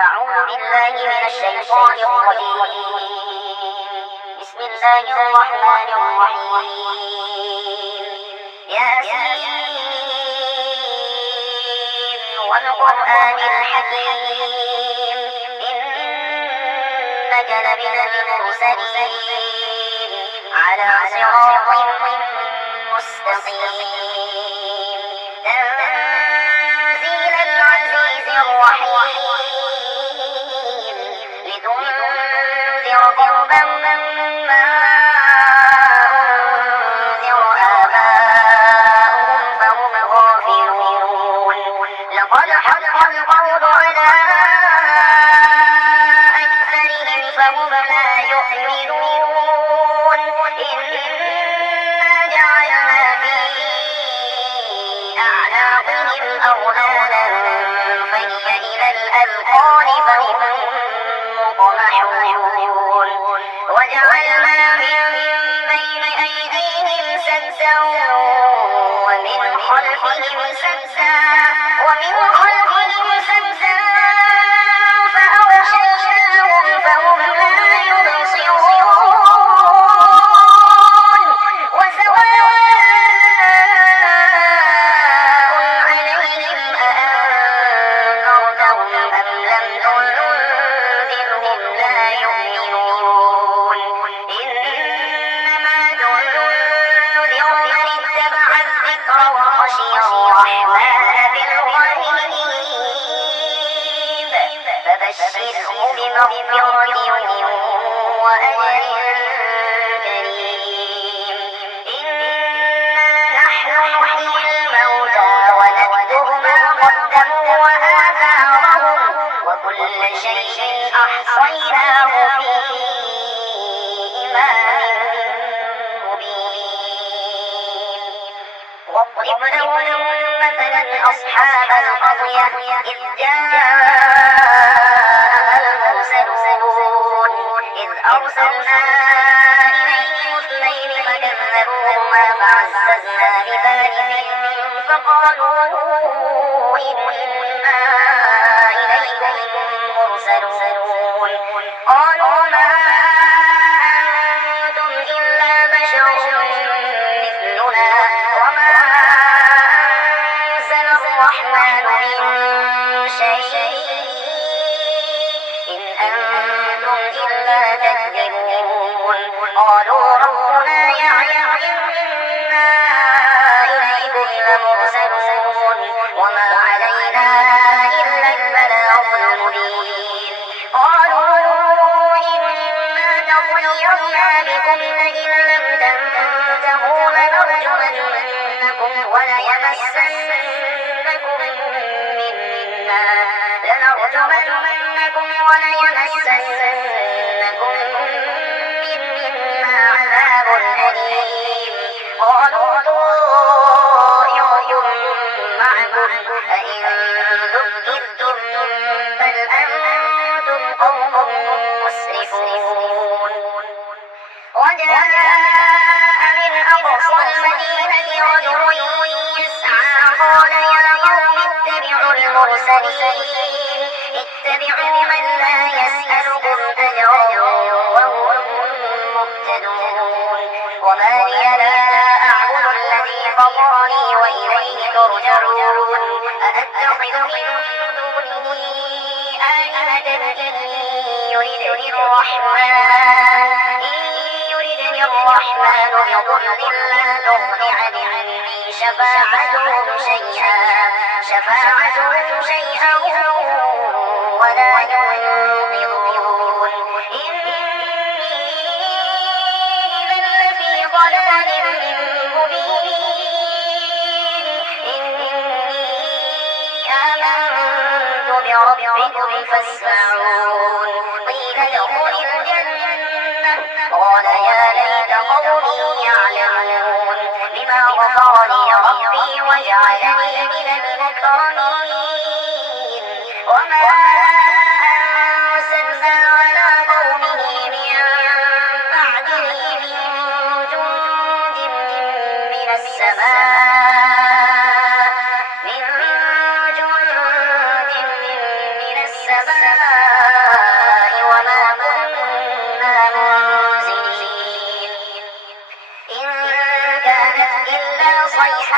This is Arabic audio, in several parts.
أعوذ بالله من الشيطان الرجيم. بسم الله الرحمن الرحيم. ياسين والقرآن الحكيم إنك لمن المرسلين على صراط مستقيم تنزيل العزيز الرحيم لتنذر قوما ما أنذر آباؤهم فهم غافلون لقد حق القول على أكثرهم فهم لا يؤمنون إنا جعلنا في أعناقهم أغلالا فهي إلى الأذقان فهم مقمحون وجعلنا من بين أيديهم سدا ومن خلفهم سدا فأغشيناهم فهم لا يبصرون وسواء عليهم أأنذرتهم أم لم تنذرهم لا يؤمنون إنما تنذر من اتبع الذكر وخشي الرحمن بالغيب فبشره بمغفرة وأجر كريم إنا نحن نحيي الموتى ونكتب ما قدموا وآثارهم وكل شيء أحصيناه في إمام مبين واضرب لهم مثلا أصحاب القرية إذ جاءها المرسلون إذ أرسلنا إليهم اثنين فكذبوهما فعززنا بثالث فقالوا إنا إليكم مرسلون قالوا ما أنتم إلا بشر مثلنا وما أنزل الرحمن من شيء إن أنتم إلا تكذبون قالوا ربنا يعلم إنا إليكم لمرسلون وما علينا إلا البلاغ المبين قالوا إنا تطيرنا بكم لئن لم تنتهوا لنرجمنكم وليمسنكم منا عذاب أليم قالوا طائركم معكم أئن ذكرتم بل أنتم قوم مسرفون وجاء من أقصى المدينة رجل يسعى قال يا قوم اتبعوا المرسلين اتبعوا من لا يسألكم أجرا وهم مهتدون وما لي لا أعبد الذي فطرني وإليه ترجعون أأتخذ من دونه آلهة إن يردني الرحمن بضر لا تغن عني شفاعتهم شيئا ولا ينقذون إني إذا لفي ضلال مبين إني آمنت بربكم فاسمعون قيل ادخل الجنة قال يا ليت قومي يعلمون بما غفر لي ربي وجعلني من المكرمين وما أرسلنا على قومه من بعده من جند من السماء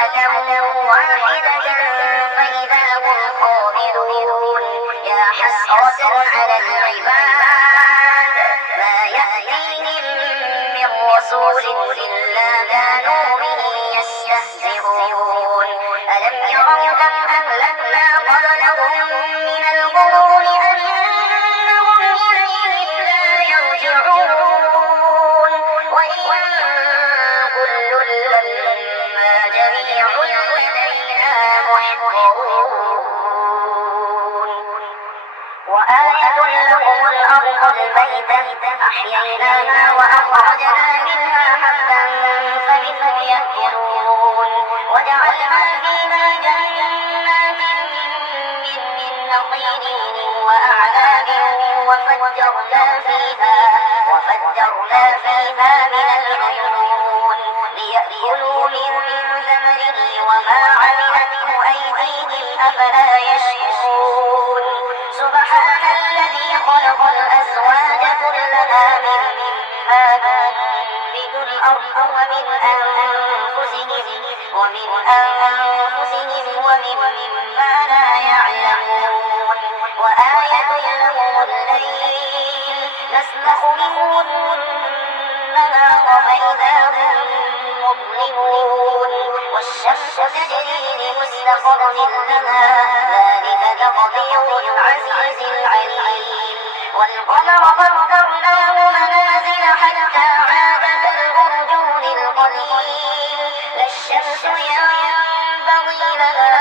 صيحة واحدة فإذا هم خامدون يا حسرة على العباد ما يأتيهم من رسول إلا كانوا به يستهزئون ألم يروا كم أهلكنا قبلهم من القرون أنهم إليهم لا يرجعون وإن كل لما جميع لدينا محضرون وآية لهم الأرض الميتة أحييناها وأخرجنا منها حبا فمنه يأكلون وجعلنا فيها جنات من نخيل وأعناب وفجرنا فيها من العيون ليأكلوا من ثمره وما عملته أيديهم أفلا يشكرون سبحان الذي خلق الأزواج كلها مما تنبت الأرض ومما لا يعلمون وآية لهم الليل نسلخ منه النهار فإذا هم مظلمون والشمس تجري لمستقر لها ذلك تقدير العزيز العليم والقمر قدرناه منازل حتى عاد كالأرجون القديم لا الشمس ينبغي لها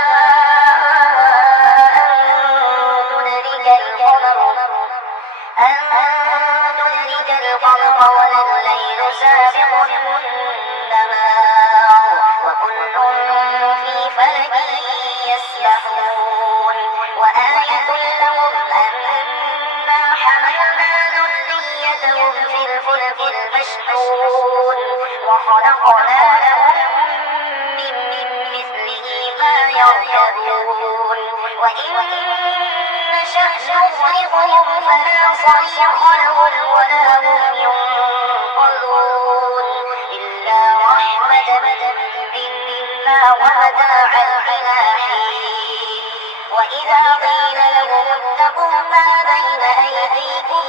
أن تدرك القمر ولا الليل سابق النهار وكل في فلك يسبحون وآية لهم أنا حملنا ذريتهم في الفلك المشحون وخلقنا لهم من مثله ما يركبون وإن نشأ نغرقهم فلا صريخ لهم ولا هم ينقذون إلا رحمة منا ومتاعا إلى حين وإذا قيل لهم اتقوا ما بين أيديكم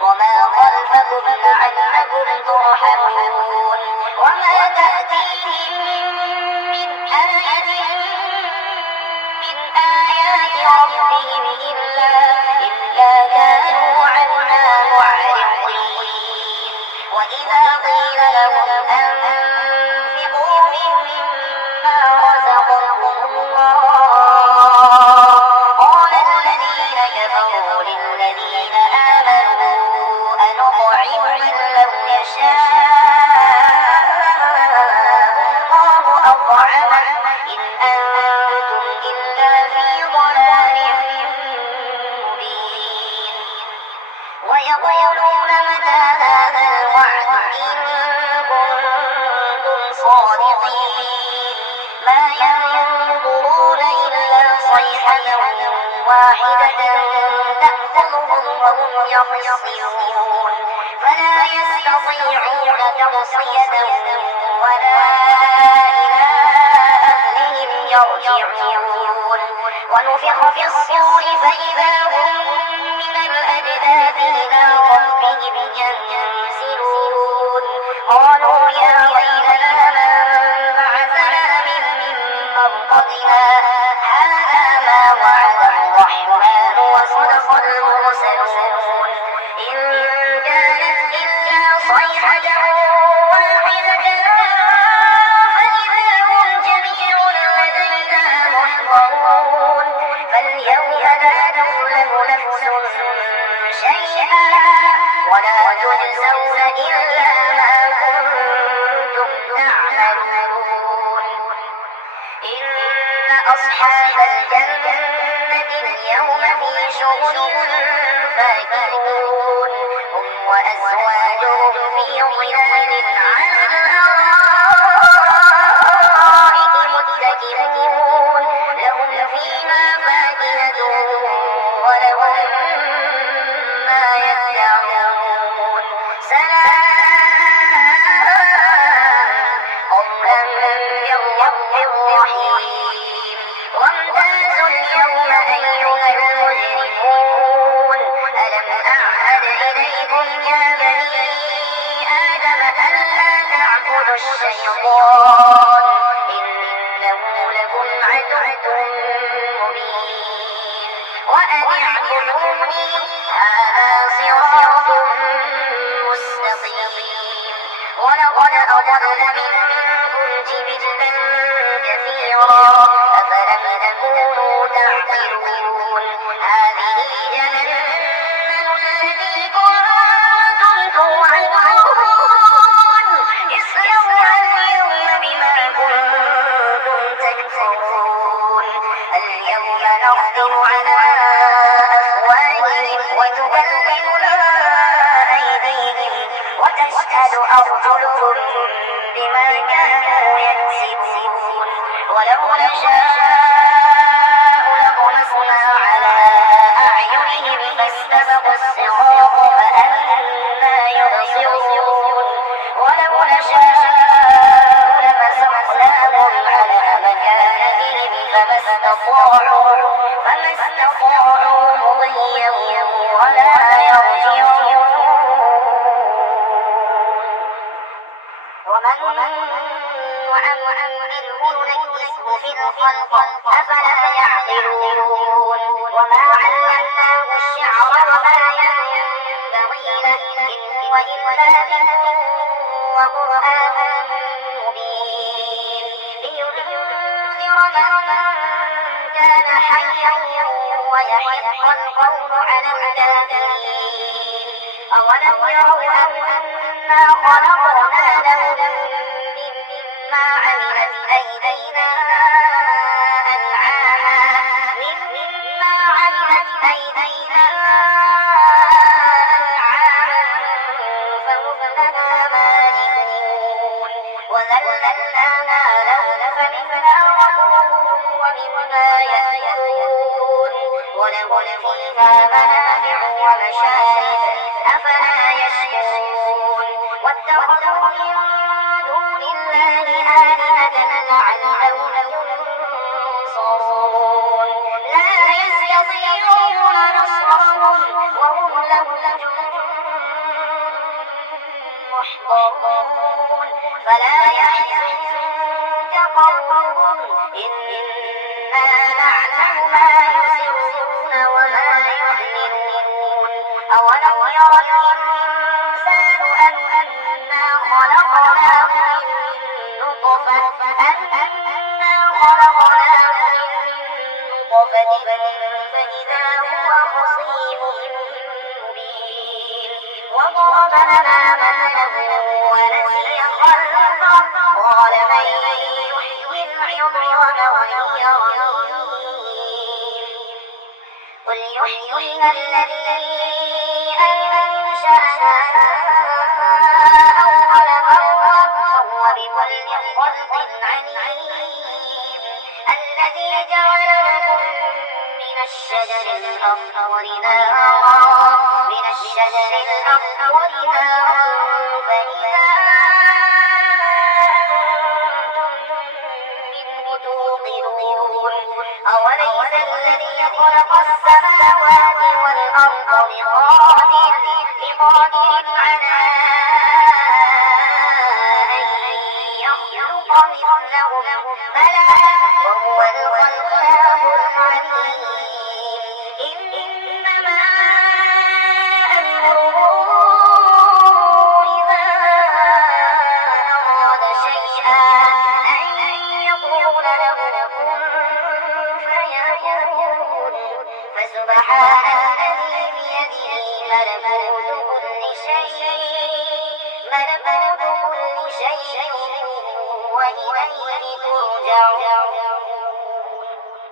وما خلفكم لعلكم ترحمون وما تأتيهم من آية من آيات ربهم إلا كانوا عنها معرضين وإذا قيل لهم أنفقوا مما رزقكم الله قال الذين كفروا للذين آمنوا أنطعم من لو يشاء الله أطعمه إن أنتم إلا في ضلال مبين ويقولون متى هذا الوعد إن كنتم صادقين ما ينظرون إلا صيحة واحدة تأخذهم وهم يخصمون فلا يستطيعون توصية ولا إلى أهلهم يرجعون ونفخ في الصور فإذا هم من الأجداث إلى ربهم ينسلون قالوا يا ويلنا من بعثنا من مرقدنا هذا ما وعد الرحمن وصدق المرسلون إن كانت إلا صيحة واحدة فإذا هم جميع لدينا محضرون فاليوم لا تظلم نفس شيئا ولا تجزون إلا ما كنتم تعملون إن أصحاب الجنة اليوم في شغل فاكهون هم وأزواجهم في ظلال على الأرائك متكئون لهم فيها فاكهة ولهم ما يدعون سلام الشيطان إنه لكم عدو مبين وأن اعبدوني هذا صراط مستقيم ولقد أضل منكم جبلا كثيرا أفلم تكونوا تعقلون هذه جهنم التي كنتم توعدون اصلوها اليوم بما كنتم تكفرون اليوم نختم على أفواههم وتكلمنا أيديهم وتشهد أرجلهم بما كانوا يكسبون ولو نشاء لطمسنا على أعينهم فاستبقوا الصراط فأنى يبصرون ولو نشاء لمسخناهم على مكانتهم فما استطاعوا مضيا ولا يرجعون ومن نعمره نكسه في الخلق أفلا يعقلون وما علمناه الشعر وما ينبغي له إن هو إلا ذكر وقرآن مبين لينذر من كان حيا ويحق القول على الكافرين أولم يروا أنا خلقنا لهم مما عملت أيدينا أنعاما فهم لها مالكون وذللناها لهم فمنها ركوبهم ومما يأكلون ولهم فيها منافع ومشارب أفلا يشكرون واتخذوا من دون الله آلهة لعلهم ينصرون لا يستطيعون نصرهم وهم لهم جند محضرون فلا يحزنك قولهم إنا نعلم ما يسرون وما يعلنون أولم ير الإنسان أنا خلقناه من نطفة فإذا هو خصيم مبين وضرب لنا مثلا ونسي خلقه قال من يحيي العظام وهي رميم قل يحييها الذي أنشأها أول مرة وهو بكل خلق عليم الذي جعل لكم من الشجر الأخضر نارا فإذا أنتم منه توقدون أوليس الذي خلق السماوات والأرض بقادر على أن يخلق مثلهم بلى وهو الخلاق العليم إنما أمره إذا أراد شيئا أن يقول له كن فيكون فسبحان الذي بيده ملكوت كل شيء وإليه ترجعون